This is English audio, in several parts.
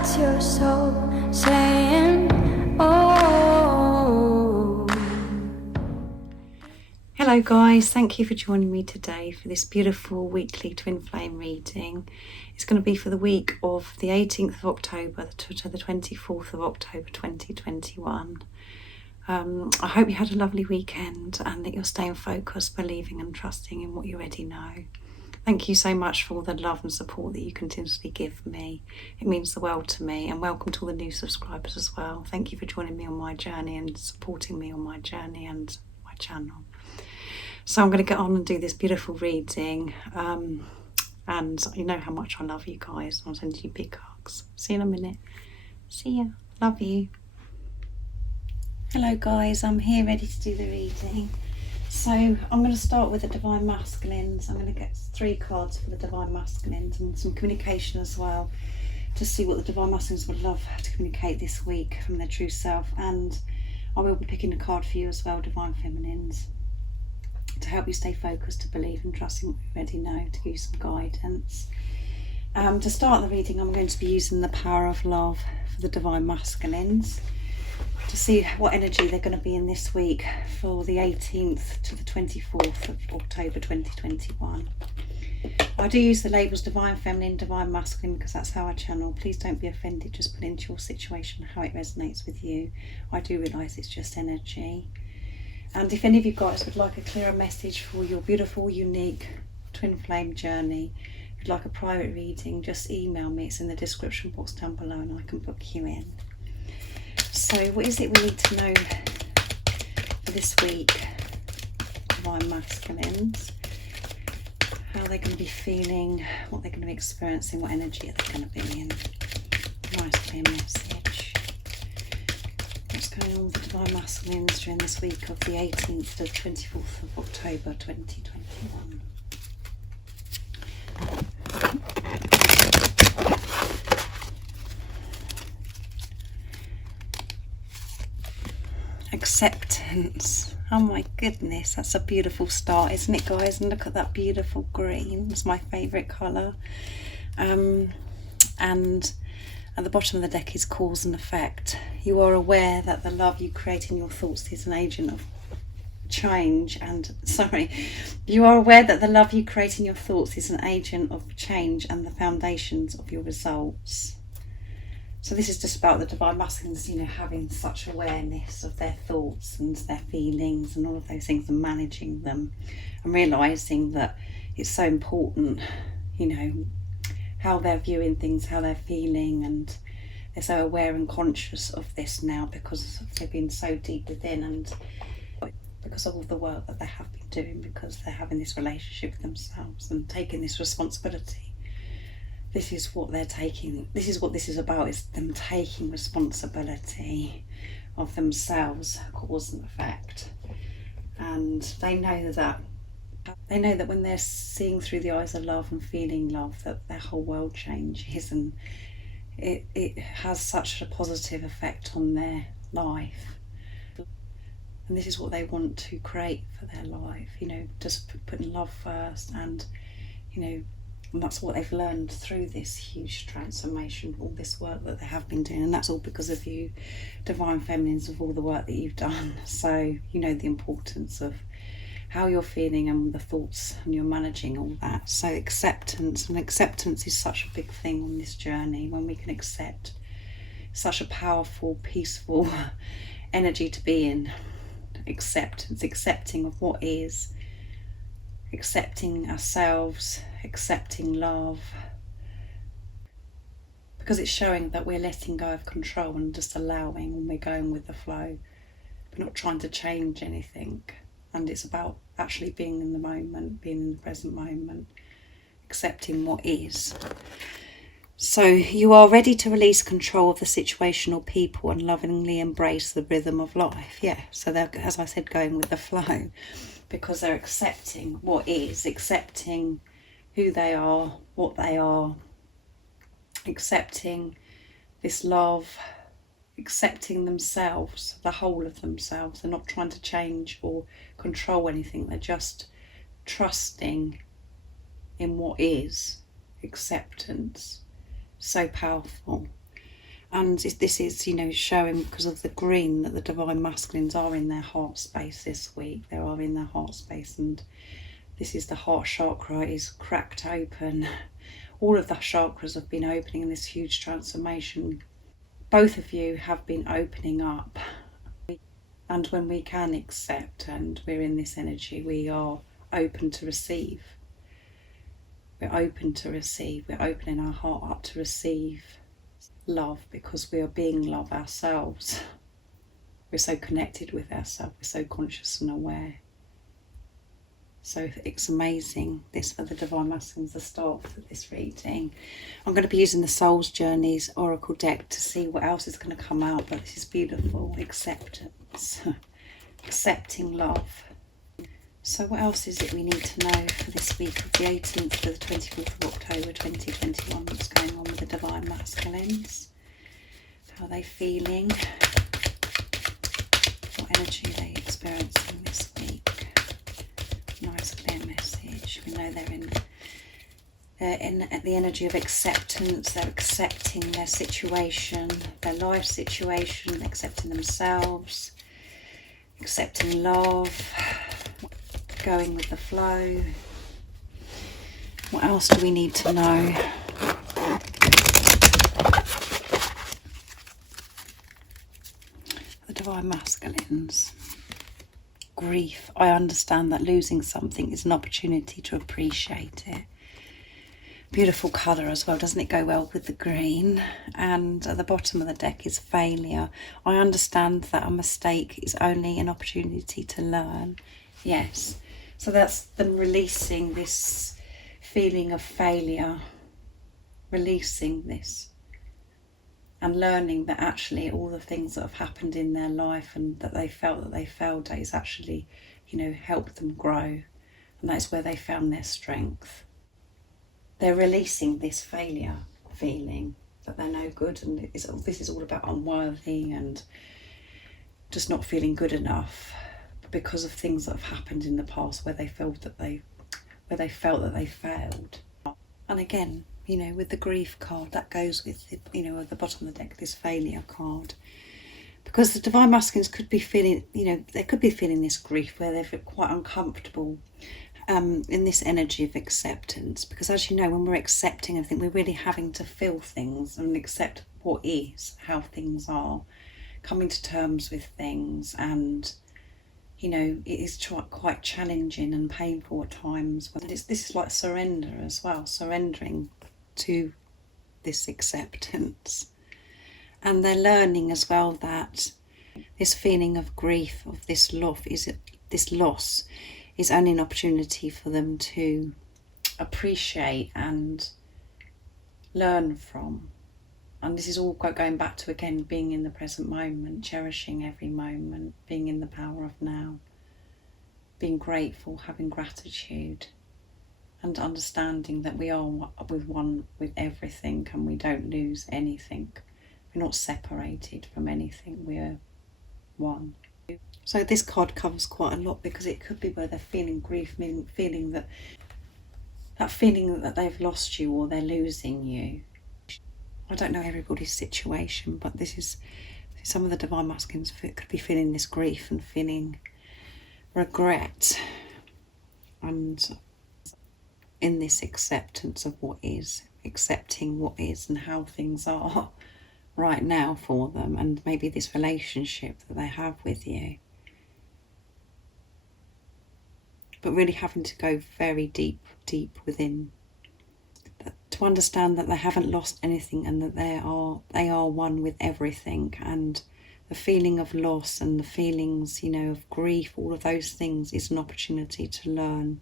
That's your soul saying, oh. Hello guys, thank you for joining me today for this beautiful weekly twin flame reading. It's going to be for the week of the 18th of October to the 24th of October 2021. I hope you had a lovely weekend and that you're staying focused, believing and trusting in what you already know. Thank you so much for all the love and support that you continuously give me. It means the world to me, and welcome to all the new subscribers as well. Thank you for joining me on my journey and supporting me on my journey and my channel. So I'm going to get on and do this beautiful reading, and you know how much I love you guys. I'll send you big hugs. See you in a minute. See ya. Love you. Hello guys, I'm here ready to do the reading. So I'm going to start with the Divine Masculines. I'm going to get 3 cards for the Divine Masculines and some communication as well, to see what the Divine Masculines would love to communicate this week from their true self. And I will be picking a card for you as well, Divine Feminines, to help you stay focused, to believe and trust in what you already know, to give you some guidance. To start the reading, I'm going to be using the power of love for the Divine Masculines, to see what energy they're going to be in this week for the 18th to the 24th of October 2021. I do use the labels Divine Feminine, Divine Masculine because that's how I channel. Please don't be offended, just put into your situation how it resonates with you. I do realise it's just energy. And if any of you guys would like a clearer message for your beautiful, unique twin flame journey, if you'd like a private reading, just email me. It's in the description box down below and I can book you in. So what is it we need to know for this week, Divine Masculines? How they're going to be feeling, what they're going to be experiencing, what energy are they going to be in. Nice clear message. What's going on with the Divine Masculines during this week of the 18th to the 24th of October 2021? Acceptance. Oh my goodness, that's a beautiful start, isn't it guys? And look at that beautiful green. It's my favourite colour. And at the bottom of the deck is cause and effect. You are aware that the love you create in your thoughts is an agent of change you are aware that the love you create in your thoughts is an agent of change and the foundations of your results. So this is just about the Divine Masculines, having such awareness of their thoughts and their feelings and all of those things, and managing them, and realising that it's so important, how they're viewing things, how they're feeling, and they're so aware and conscious of this now because they've been so deep within, and because of all the work that they have been doing, because they're having this relationship with themselves and taking this responsibility. This is what they're taking. This is what this is about, is them taking responsibility of themselves, cause and effect. And they know that when they're seeing through the eyes of love and feeling love, that their whole world changes, and it has such a positive effect on their life. And this is what they want to create for their life, just putting love first, and and that's what they've learned through this huge transformation, all this work that they have been doing. And that's all because of you, Divine Feminines, of all the work that you've done. So you know the importance of how you're feeling and the thoughts, and you're managing all that. So acceptance is such a big thing on this journey. When we can accept, such a powerful, peaceful energy to be in. Acceptance, accepting of what is, accepting ourselves, accepting love, because it's showing that we're letting go of control and just allowing, and we're going with the flow. We're not trying to change anything, and it's about actually being in the moment, being in the present moment, accepting what is. So you are ready to release control of the situation or people and lovingly embrace the rhythm of life. Yeah, so they're, as I said, going with the flow, because they're accepting what is, accepting who they are, what they are, accepting this love, accepting themselves, the whole of themselves. They're not trying to change or control anything. They're just trusting in what is. Acceptance. So powerful. And this is, you know, showing because of the green that the divine masculines are in their heart space this week. They are in their heart space, and this is the heart chakra is cracked open. All of the chakras have been opening in this huge transformation. Both of you have been opening up. And when we can accept and we're in this energy, we are open to receive. We're open to receive. We're opening our heart up to receive love because we are being love ourselves. We're so connected with ourselves. We're so conscious and aware. So it's amazing. This for the Divine Masculines, the start for this reading. I'm going to be using the Soul's Journeys Oracle deck to see what else is going to come out. But this is beautiful. Acceptance. Accepting love. So what else is it we need to know for this week of the 18th to the 24th of October 2021? What's going on with the Divine Masculines? How are they feeling? What energy are they experiencing this week? Nice clear message. We know they're in the energy of acceptance. They're accepting their situation, their life situation, accepting themselves, accepting love, going with the flow. What else do we need to know? The Divine Masculines. Grief. I understand that losing something is an opportunity to appreciate it. Beautiful colour as well, doesn't it go well with the green? And at the bottom of the deck is failure. I understand that a mistake is only an opportunity to learn. Yes. So that's them releasing this feeling of failure, releasing this and learning that actually all the things that have happened in their life and that they felt that they failed at is actually, you know, helped them grow. And that's where they found their strength. They're releasing this failure feeling that they're no good, and this is all about unworthy and just not feeling good enough because of things that have happened in the past where they felt that they failed. And again, you know, with the grief card, that goes with, you know, at the bottom of the deck, this failure card. Because the Divine Masculines could be feeling, you know, they could be feeling this grief where they feel quite uncomfortable in this energy of acceptance. Because as you know, when we're accepting everything, we're really having to feel things and accept what is, how things are, coming to terms with things. And, you know, it is quite challenging and painful at times. But this is like surrender as well, surrendering to this acceptance. And they're learning as well that this feeling of grief, of this loss is only an opportunity for them to appreciate and learn from. And this is all going back to, again, being in the present moment, cherishing every moment, being in the power of now, being grateful, having gratitude, and understanding that we are one with everything and we don't lose anything. We're not separated from anything, we're one. So this card covers quite a lot because it could be where they're feeling grief, feeling that they've lost you or they're losing you. I don't know everybody's situation, but this is some of the Divine Masculines could be feeling this grief and feeling regret, and in this acceptance of what is, accepting what is and how things are right now for them, and maybe this relationship that they have with you. But really having to go very deep within to understand that they haven't lost anything and that they are one with everything. And the feeling of loss and the feelings, you know, of grief, all of those things is an opportunity to learn.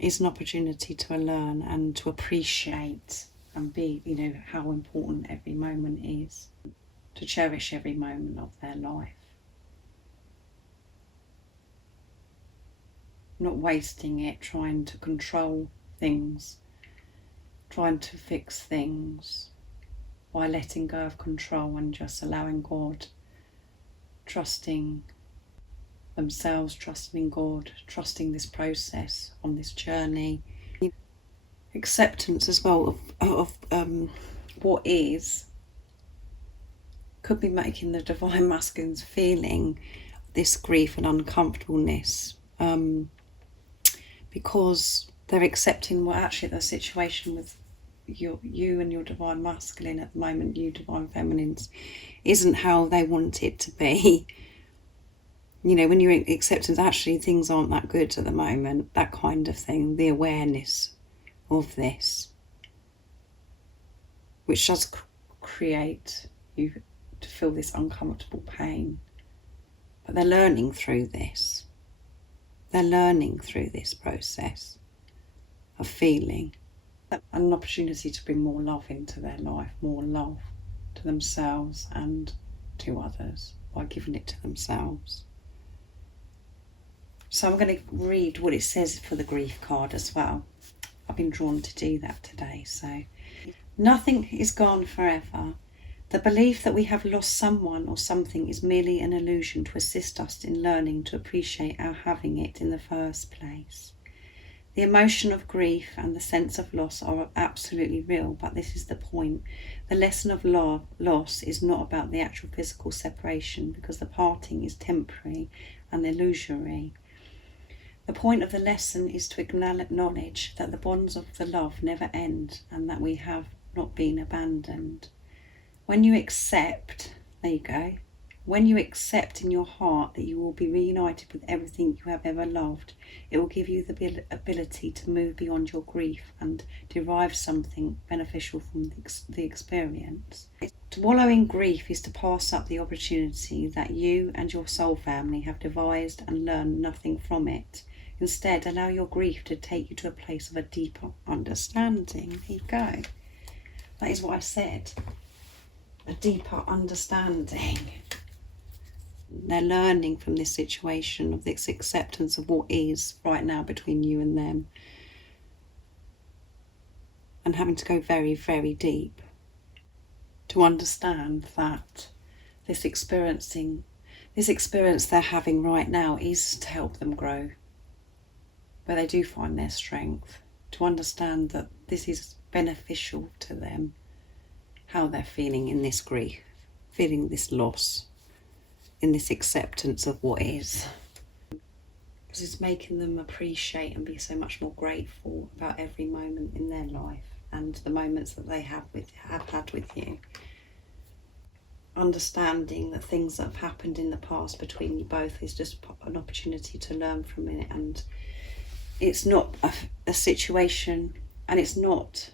Is an opportunity to learn and to appreciate and be, you know, how important every moment is. To cherish every moment of their life. Not wasting it trying to control things, trying to fix things, by letting go of control and just allowing God, trusting themselves, trusting in God, trusting this process on this journey. Acceptance as well of what is, could be making the divine masculines feeling this grief and uncomfortableness, because they're accepting what actually the situation with you and your divine masculine at the moment, you divine feminines, isn't how they want it to be. You know, when you're in acceptance, actually things aren't that good at the moment, that kind of thing, the awareness of this, which does create you to feel this uncomfortable pain. But they're learning through this. They're learning through this process of feeling, and an opportunity to bring more love into their life, more love to themselves and to others by giving it to themselves. So I'm going to read what it says for the grief card as well. I've been drawn to do that today. So, nothing is gone forever. The belief that we have lost someone or something is merely an illusion to assist us in learning to appreciate our having it in the first place. The emotion of grief and the sense of loss are absolutely real, but this is the point. The lesson of loss is not about the actual physical separation, because the parting is temporary and illusory. The point of the lesson is to acknowledge that the bonds of the love never end and that we have not been abandoned. When you accept, there you go, when you accept in your heart that you will be reunited with everything you have ever loved, it will give you the ability to move beyond your grief and derive something beneficial from the experience. To wallow in grief is to pass up the opportunity that you and your soul family have devised and learn nothing from it. Instead, allow your grief to take you to a place of a deeper understanding. Here you go. That is what I said. A deeper understanding. They're learning from this situation, of this acceptance of what is right now between you and them, and having to go very, very deep to understand that this experience they're having right now is to help them grow, where they do find their strength, to understand that this is beneficial to them, how they're feeling in this grief, feeling this loss, in this acceptance of what is. Because it's making them appreciate and be so much more grateful about every moment in their life and the moments that they have had with you. Understanding that things that have happened in the past between you both is just an opportunity to learn from it, and it's not a situation, and it's not,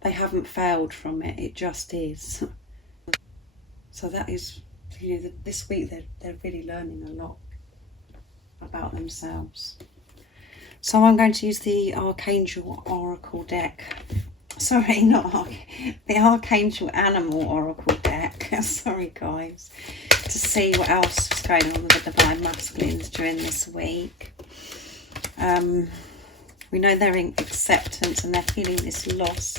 they haven't failed from it, it just is. So that is, you know, this week they're really learning a lot about themselves. So I'm going to use the Archangel Oracle deck. Sorry, the Archangel Animal Oracle deck. Sorry guys. To see what else is going on with the Divine Masculines during this week. We know they're in acceptance and they're feeling this loss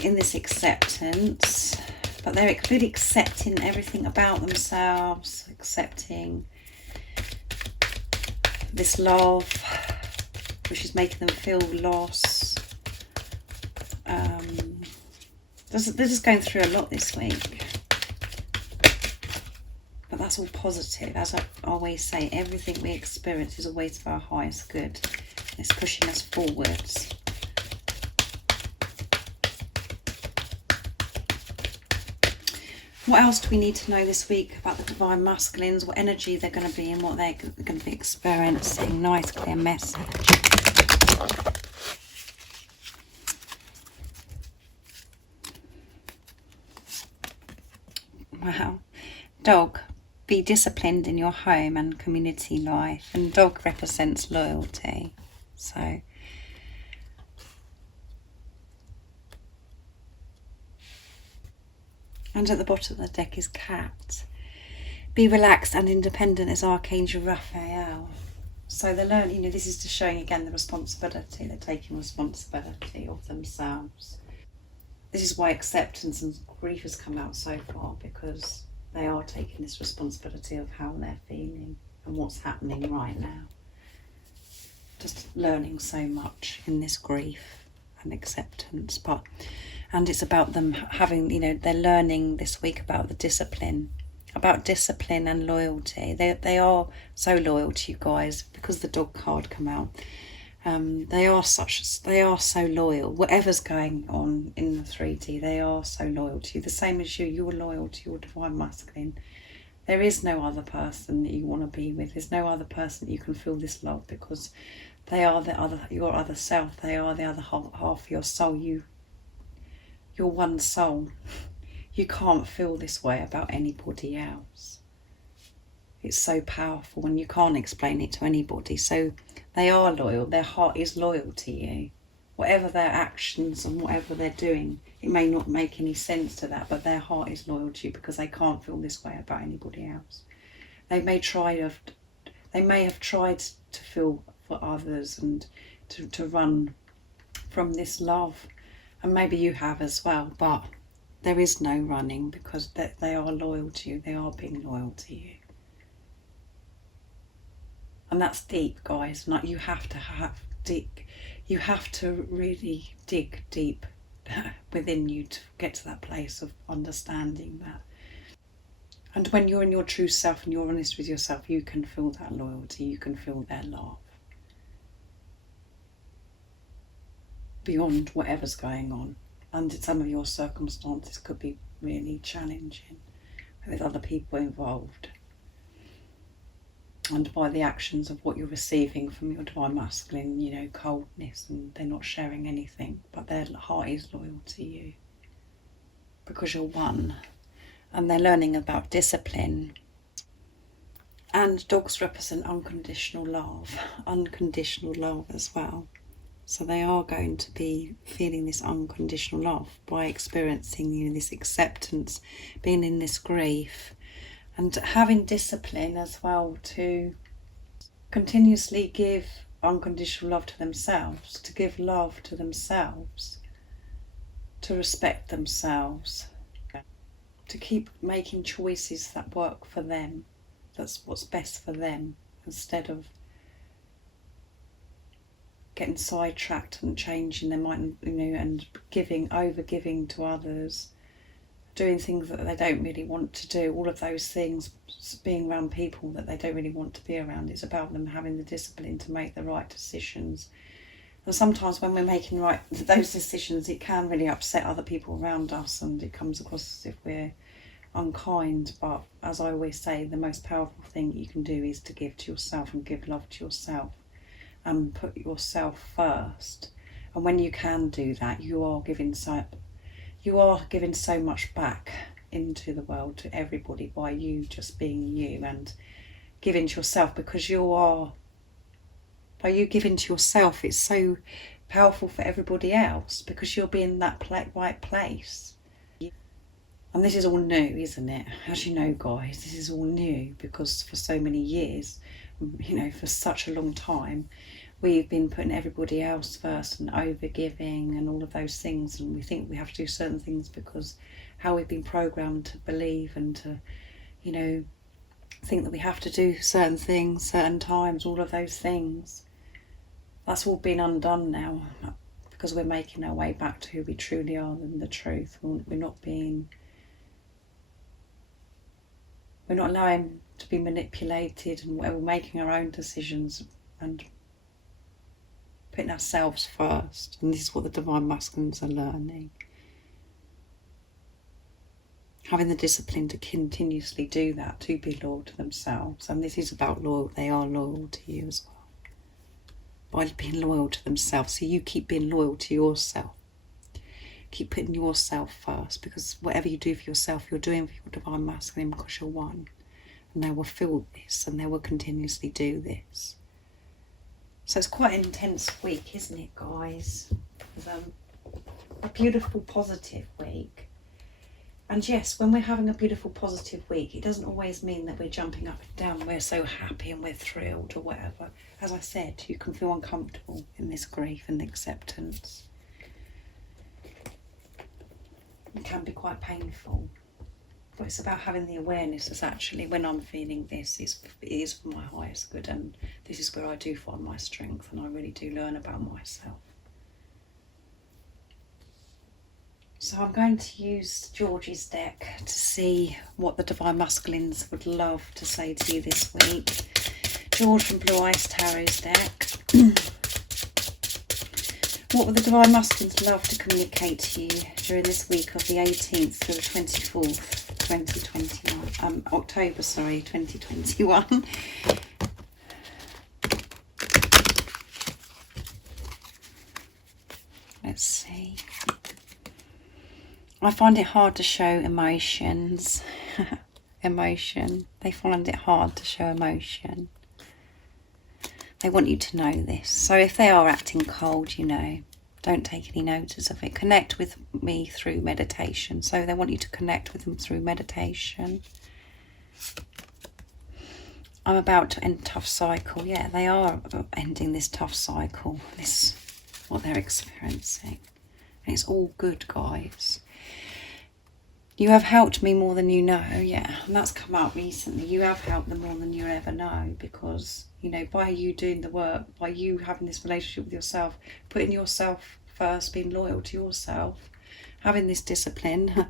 in this acceptance. But they're really accepting everything about themselves, accepting this love, which is making them feel loss. They're just going through a lot this week. But that's all positive. As I always say, everything we experience is always for our highest good. It's pushing us forwards. What else do we need to know this week about the Divine Masculines? What energy they're going to be in, what they're going to be experiencing. Nice clear message. Wow. Dog, be disciplined in your home and community life. And dog represents loyalty. So and at the bottom of the deck is cat. Be relaxed and independent as Archangel Raphael. So they're learning, you know, this is just showing again the responsibility. They're taking responsibility of themselves. This is why acceptance and grief has come out so far, because they are taking this responsibility of how they're feeling and what's happening right now. Just learning so much in this grief and acceptance. But And it's about them having, you know, they're learning this week about the discipline, about discipline and loyalty. They are so loyal to you guys because the dog card come out. They are so loyal. Whatever's going on in the 3D, they are so loyal to you. The same as you, you're loyal to your divine masculine. There is no other person that you want to be with. There's no other person that you can feel this love, because they are your other self. They are the other half of your soul. You're one soul. You can't feel this way about anybody else. It's so powerful, and you can't explain it to anybody. So they are loyal. Their heart is loyal to you. Whatever their actions and whatever they're doing, it may not make any sense to that, but their heart is loyal to you because they can't feel this way about anybody else. They may have tried to feel for others and to run from this love, and maybe you have as well, but there is no running because they are loyal to you. They are being loyal to you. And that's deep, guys. Like, you have to really dig deep within you to get to that place of understanding that. And when you're in your true self and you're honest with yourself, you can feel that loyalty, you can feel their love. Beyond whatever's going on. And some of your circumstances could be really challenging with other people involved. And by the actions of what you're receiving from your divine masculine, you know, coldness, and they're not sharing anything, but their heart is loyal to you because you're one. And they're learning about discipline. And dogs represent unconditional love as well. So they are going to be feeling this unconditional love by experiencing, you know, this acceptance, being in this grief, and having discipline as well to continuously give unconditional love to themselves, to give love to themselves, to respect themselves, to keep making choices that work for them, that's what's best for them, instead of getting sidetracked and changing their mind, you know, and over giving to others, doing things that they don't really want to do, all of those things, being around people that they don't really want to be around. It's about them having the discipline to make the right decisions. And sometimes when we're making those decisions, it can really upset other people around us, and it comes across as if we're unkind. But as I always say, the most powerful thing you can do is to give to yourself and give love to yourself and put yourself first. And when you can do that, you are giving so much back into the world to everybody by you just being you and giving to yourself, because by you giving to yourself, it's so powerful for everybody else because you'll be in that right place. And this is all new, isn't it? As you know, guys, this is all new because for so many years, you know, for such a long time, we've been putting everybody else first and over-giving and all of those things, and we think we have to do certain things because how we've been programmed to believe and to, you know, think that we have to do certain things, certain times, all of those things. That's all been undone now because we're making our way back to who we truly are and the truth. We're not allowing to be manipulated, and we're making our own decisions and putting ourselves first. And this is what the divine masculines are learning. Having the discipline to continuously do that, to be loyal to themselves. And this is about they are loyal to you as well. By being loyal to themselves. So you keep being loyal to yourself. Keep putting yourself first, because whatever you do for yourself, you're doing for your divine masculine because you're one. And they will feel this and they will continuously do this. So it's quite an intense week, isn't it, guys? It's a beautiful, positive week. And yes, when we're having a beautiful, positive week, it doesn't always mean that we're jumping up and down, we're so happy and we're thrilled or whatever. As I said, you can feel uncomfortable in this grief and acceptance. It can be quite painful. But it's about having the awareness that actually when I'm feeling this, it is for my highest good, and this is where I do find my strength and I really do learn about myself. So I'm going to use Georgie's deck to see what the Divine Masculines would love to say to you this week. George from Blue Eyes Tarot's deck. What would the Divine Masculines love to communicate to you during this week of the 18th to the 24th, 2021? October, sorry, 2021. Let's see. I find it hard to show emotions. Emotion. They find it hard to show emotion. They want you to know this. So if they are acting cold, you know, don't take any notice of it. Connect with me through meditation. So they want you to connect with them through meditation. I'm about to end a tough cycle. Yeah, they are ending this tough cycle. This is what they're experiencing. And it's all good, guys. You have helped me more than you know. Yeah, and that's come out recently. You have helped them more than you ever know, because, you know, by you doing the work, by you having this relationship with yourself, putting yourself first, being loyal to yourself, having this discipline,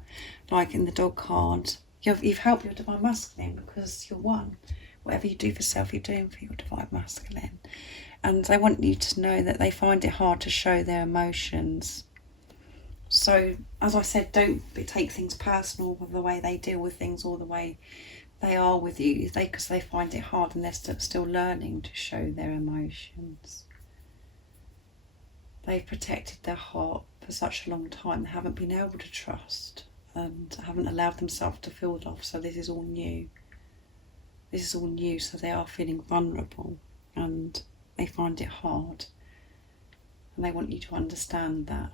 like in the dog card, you've helped your Divine Masculine, because you're one. Whatever you do for self, you're doing for your Divine Masculine. And they want you to know that they find it hard to show their emotions. So, as I said, don't take things personal with the way they deal with things or the way they are with you, because they find it hard and they're still learning to show their emotions. They've protected their heart for such a long time. They haven't been able to trust and haven't allowed themselves to feel love. So this is all new. This is all new, so they are feeling vulnerable and they find it hard. And they want you to understand that.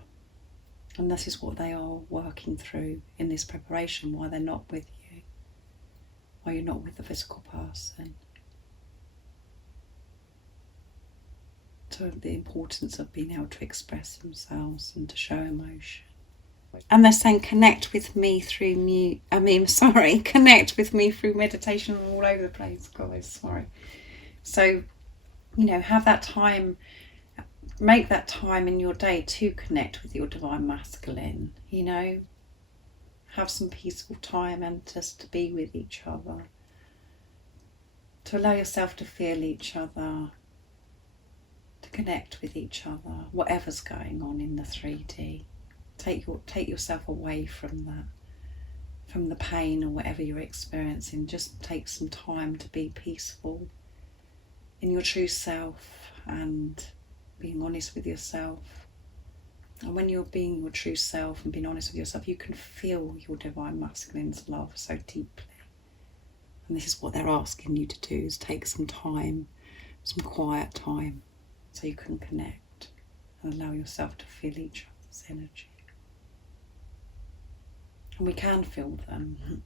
And this is what they are working through in this preparation, why they're not with you, why you're not with the physical person. So the importance of being able to express themselves and to show emotion. And they're saying connect with me through connect with me through meditation. I'm all over the place, guys, sorry. So, you know, have that time. Make that time in your day to connect with your Divine Masculine, you know. Have some peaceful time and just to be with each other. To allow yourself to feel each other. To connect with each other. Whatever's going on in the 3D. Take yourself away from that. From the pain or whatever you're experiencing. Just take some time to be peaceful in your true self and being honest with yourself. And when you're being your true self and being honest with yourself, you can feel your Divine Masculine's love so deeply. And this is what they're asking you to do, is take some time, some quiet time, so you can connect and allow yourself to feel each other's energy. And we can feel them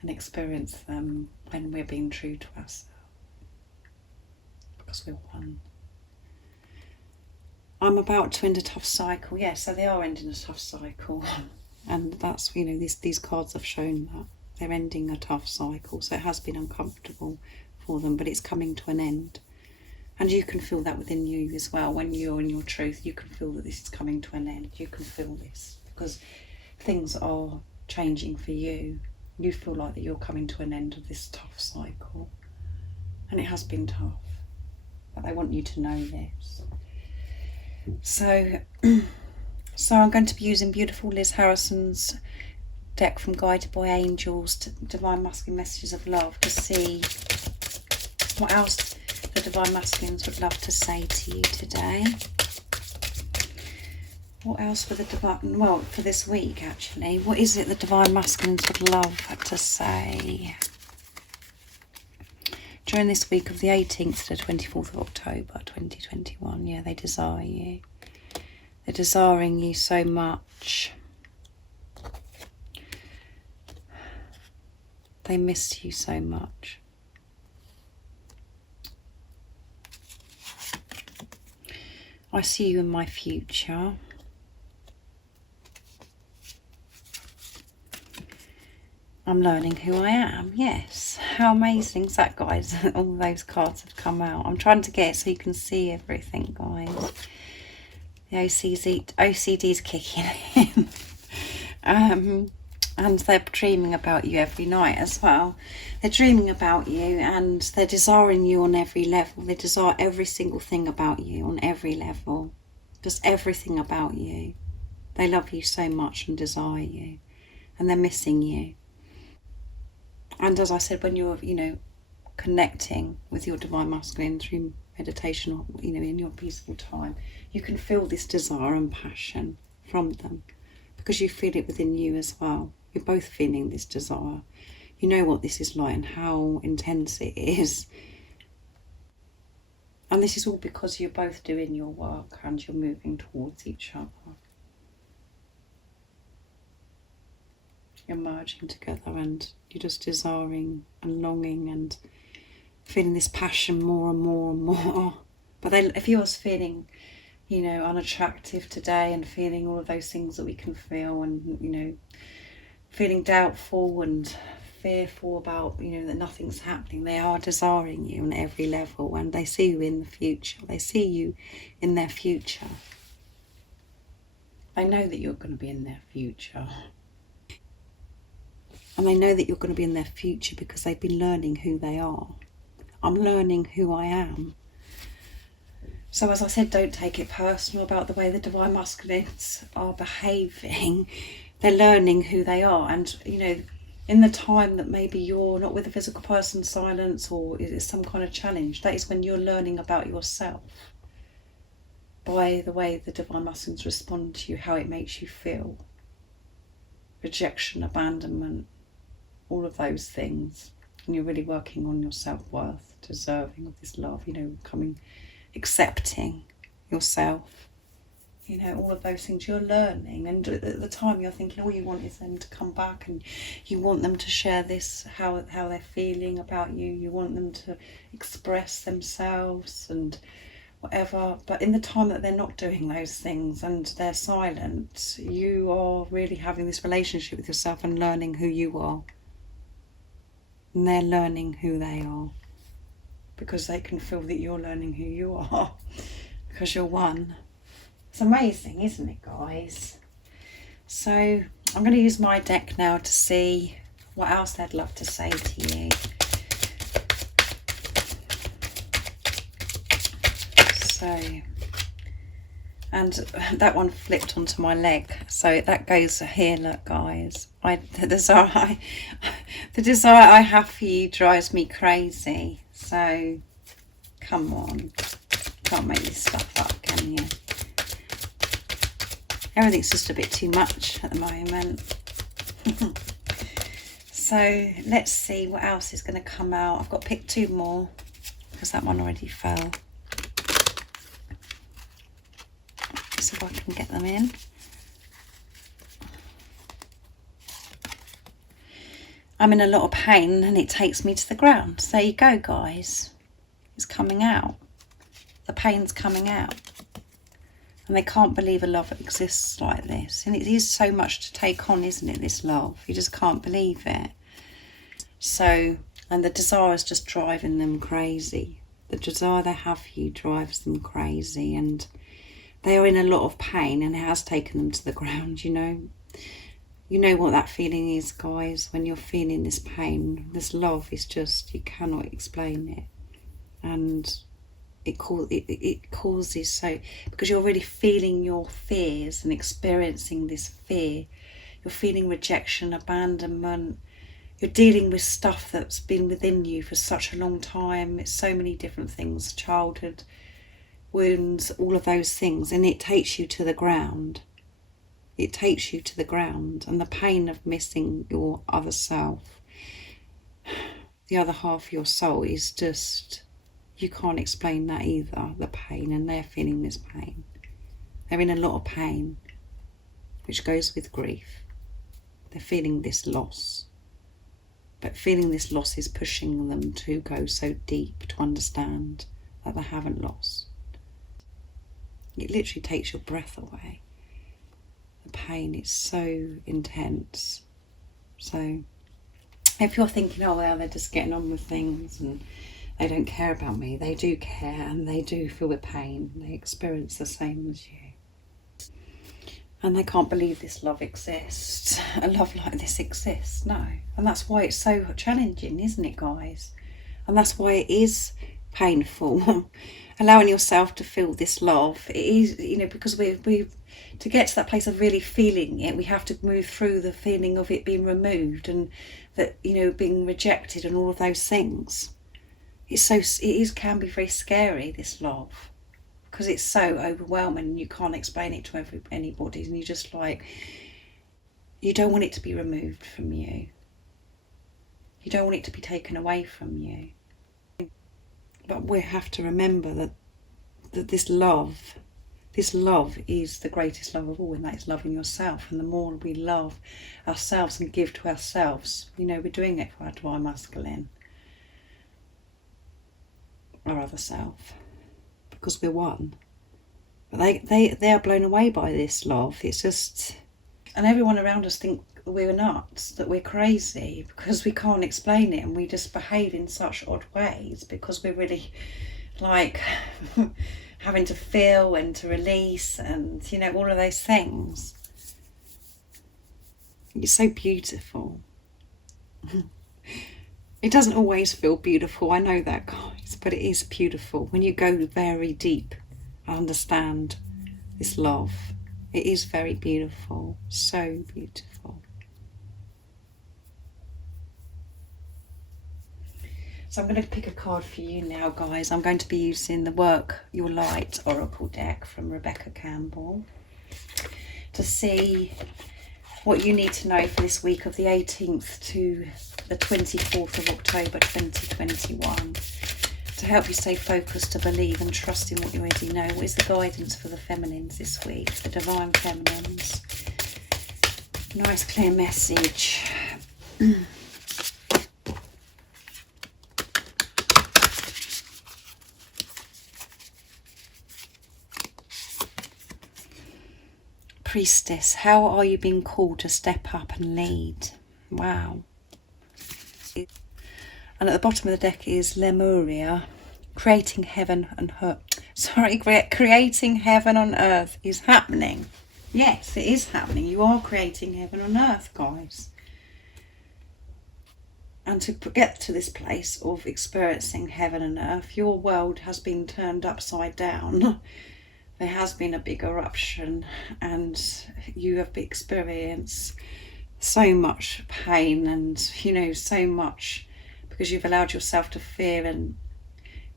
and experience them when we're being true to ourselves, because we're one. I'm about to end a tough cycle. Yeah, so they are ending a tough cycle. And that's, you know, these cards have shown that. They're ending a tough cycle. So it has been uncomfortable for them, but it's coming to an end. And you can feel that within you as well. When you're in your truth, you can feel that this is coming to an end. You can feel this because things are changing for you. You feel like that you're coming to an end of this tough cycle. And it has been tough. But they want you to know this. So I'm going to be using beautiful Liz Harrison's deck from Guided by Angels to Divine Masculine Messages of Love to see what else the Divine Masculines would love to say to you today. What else for the Divine, well, for this week actually, what is it the Divine Masculines would love to say during this week of the 18th to the 24th of October 2021? Yeah, they desire you. They're desiring you so much. They miss you so much. I see you in my future. I'm learning who I am. Yes. How amazing is that, guys? All those cards have come out. I'm trying to get it so you can see everything, guys. The OCD's kicking in. And they're dreaming about you every night as well. They're dreaming about you, and they're desiring you on every level. They desire every single thing about you on every level. Just everything about you. They love you so much and desire you, and they're missing you. And as I said, when you're, connecting with your divine masculine through meditation, or, in your peaceful time, you can feel this desire and passion from them, because you feel it within you as well. You're both feeling this desire. You know what this is like and how intense it is. And this is all because you're both doing your work and you're moving towards each other. You're merging together and you're just desiring and longing and feeling this passion more and more and more. But then if you was feeling, unattractive today and feeling all of those things that we can feel, and, feeling doubtful and fearful about, that nothing's happening, they are desiring you on every level, and they see you in the future. They see you in their future. They know that you're going to be in their future. And they know that you're going to be in their future because they've been learning who they are. I'm learning who I am. So as I said, don't take it personal about the way the divine masculines are behaving. They're learning who they are. And, in the time that maybe you're not with a physical person, silence, or it's some kind of challenge, that is when you're learning about yourself. By the way the divine masculines respond to you, how it makes you feel. Rejection, abandonment, all of those things. And you're really working on your self-worth, deserving of this love, accepting yourself, all of those things you're learning. And at the time you're thinking all you want is them to come back, and you want them to share this, how they're feeling about you. You want them to express themselves and whatever. But in the time that they're not doing those things and they're silent, you are really having this relationship with yourself and learning who you are. And they're learning who they are, because they can feel that you're learning who you are, because you're one. It's amazing, isn't it, guys? So I'm going to use my deck now to see what else they'd love to say to you. So, and that one flipped onto my leg, so that goes here. Look, guys, the desire I have for you drives me crazy. So come on, can't make this stuff up, can you? Everything's just a bit too much at the moment. So let's see what else is going to come out. I've got to pick two more because that one already fell. So if I can get them in. I'm in a lot of pain and it takes me to the ground. So there you go, guys. It's coming out. The pain's coming out. And they can't believe a love exists like this. And it is so much to take on, isn't it, this love? You just can't believe it. So, and the desire is just driving them crazy. The desire they have for you drives them crazy. And they are in a lot of pain, and it has taken them to the ground, You know what that feeling is, guys, when you're feeling this pain. This love is just, you cannot explain it. And it causes so, because you're really feeling your fears and experiencing this fear. You're feeling rejection, abandonment. You're dealing with stuff that's been within you for such a long time. It's so many different things, childhood wounds, all of those things, and it takes you to the ground. It takes you to the ground, and the pain of missing your other self, the other half of your soul, is just, you can't explain that either, the pain, and they're feeling this pain. They're in a lot of pain, which goes with grief. They're feeling this loss, but feeling this loss is pushing them to go so deep to understand that they haven't lost. It literally takes your breath away. The pain is so intense. So if you're thinking, oh well, they're just getting on with things and they don't care about me, they do care, and they do feel the pain. They experience the same as you. And they can't believe this love exists. A love like this exists. No. And that's why it's so challenging, isn't it, guys? And that's why it is painful. Allowing yourself to feel this love. It is, you know, because we to get to that place of really feeling it, we have to move through the feeling of it being removed and that, you know, being rejected and all of those things. Can be very scary, this love, because it's so overwhelming and you can't explain it to anybody, and you just like, you don't want it to be removed from you. You don't want it to be taken away from you. But we have to remember that this love is the greatest love of all, and that is loving yourself. And the more we love ourselves and give to ourselves, you know, we're doing it for our divine masculine, our other self, because we're one. But they are blown away by this love. It's just, and everyone around us think we're nuts, that we're crazy, because we can't explain it, and we just behave in such odd ways because we're really like having to feel and to release and, you know, all of those things. It's so beautiful. It doesn't always feel beautiful, I know that, guys, but it is beautiful when you go very deep and understand this love. It is very beautiful, so beautiful. So I'm going to pick a card for you now, guys. I'm going to be using the Work Your Light Oracle deck from Rebecca Campbell to see what you need to know for this week of the 18th to the 24th of October 2021, to help you stay focused, to believe and trust in what you already know. What is the guidance for the feminines this week, the divine feminines? Nice clear message. Priestess, how are you being called to step up and lead? Wow. And at the bottom of the deck is Lemuria, creating heaven and creating heaven on earth is happening. Yes, it is happening. You are creating heaven on earth, guys. And to get to this place of experiencing heaven and earth, your world has been turned upside down. There has been a big eruption and you have experienced so much pain and, you know, so much, because you've allowed yourself to fear and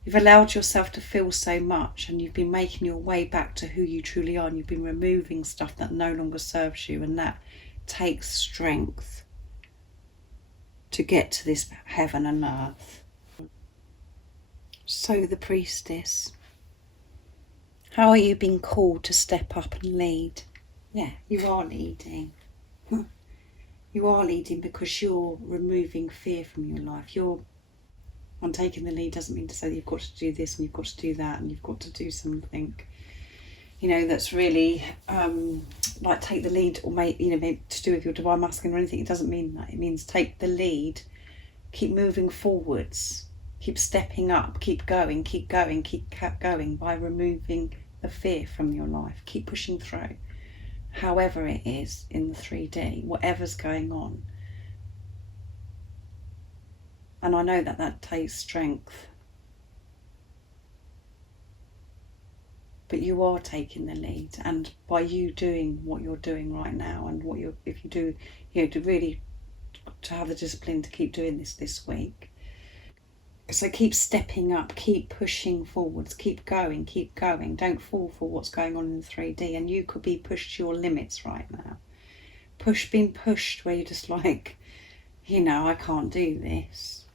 you've allowed yourself to feel so much, and you've been making your way back to who you truly are, and you've been removing stuff that no longer serves you, and that takes strength to get to this heaven and earth. So the priestess, how are you being called to step up and lead? Yeah, you are leading. You are leading because you're removing fear from your life. You're on taking the lead doesn't mean to say that you've got to do this and you've got to do that and you've got to do something, you know, that's really like take the lead or make, you know, maybe to do with your divine masculine or anything. It doesn't mean that. It means take the lead, keep moving forwards, keep stepping up, keep going by removing the fear from your life. Keep pushing through, however it is in the 3D, whatever's going on. And I know that that takes strength, but you are taking the lead, and by you doing what you're doing right now, and what you're, if you do, you know, to really to have the discipline to keep doing this week. So keep stepping up, keep pushing forwards, keep going, don't fall for what's going on in 3D. And you could be pushed to your limits right now, being pushed where you're just like, you know, I can't do this,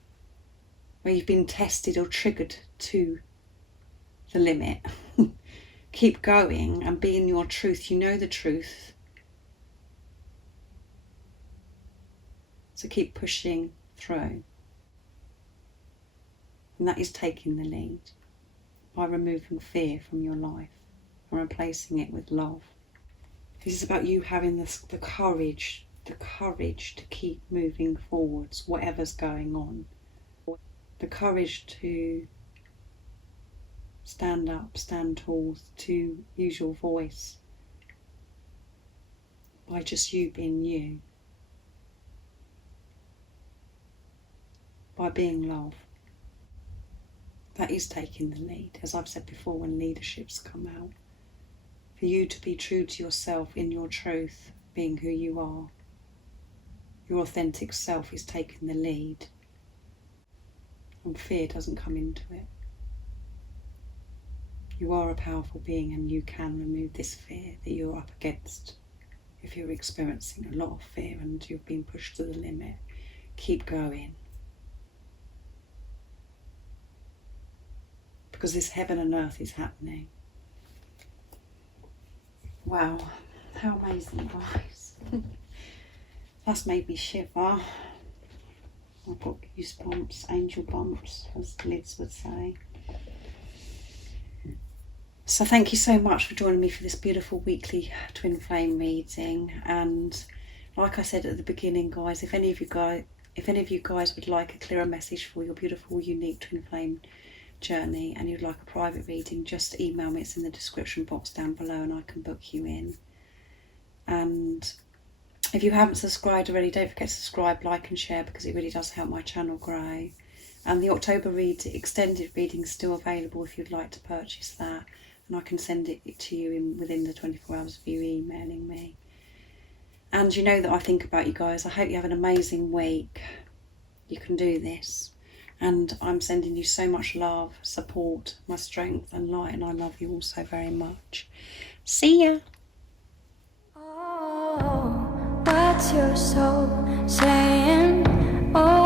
where you've been tested or triggered to the limit. Keep going and be in your truth. You know the truth, so keep pushing through. And that is taking the lead by removing fear from your life and replacing it with love. This is about you having the courage to keep moving forwards, whatever's going on. The courage to stand up, stand tall, to use your voice, by just you being you, by being love. That is taking the lead, as I've said before, when leaderships come out. For you to be true to yourself in your truth, being who you are. Your authentic self is taking the lead. And fear doesn't come into it. You are a powerful being and you can remove this fear that you're up against. If you're experiencing a lot of fear and you've been pushed to the limit, keep going. Because this heaven and earth is happening. Wow, how amazing, guys. That's made me shiver. I've got goosebumps, angel bumps, as Liz would say. So thank you so much for joining me for this beautiful weekly twin flame reading. And like I said at the beginning, guys, if any of you guys would like a clearer message for your beautiful, unique twin flame journey and you'd like a private reading, just email me. It's in the description box down below and I can book you in. And if you haven't subscribed already, don't forget to subscribe, like and share, because it really does help my channel grow. And the October extended reading is still available if you'd like to purchase that, and I can send it to you within the 24 hours of you emailing me. And you know that I think about you guys. I hope you have an amazing week. You can do this. And I'm sending you so much love, support, my strength and light, and I love you all so very much. See ya! Oh, what's your soul saying? Oh.